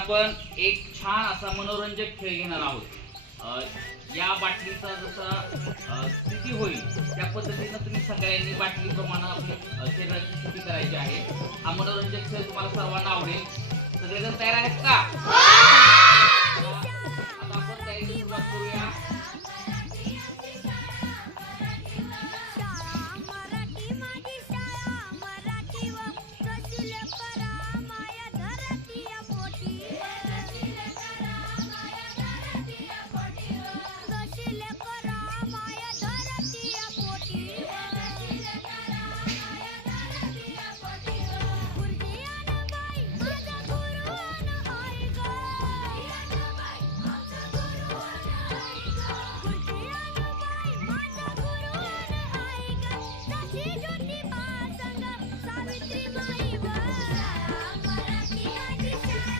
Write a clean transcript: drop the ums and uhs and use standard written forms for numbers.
आपण एक छान असा मनोरंजक खेळ घेणार आहोत. या बाटलीचा जसा स्थिती होईल त्या पद्धतीनं तुम्ही सगळ्यांनी बाटलीप्रमाणे आपली शरीराची स्थिती करायची आहे. हा मनोरंजक खेळ तुम्हाला सर्वांना आवडेल. सगळेजण तयार आहेत का?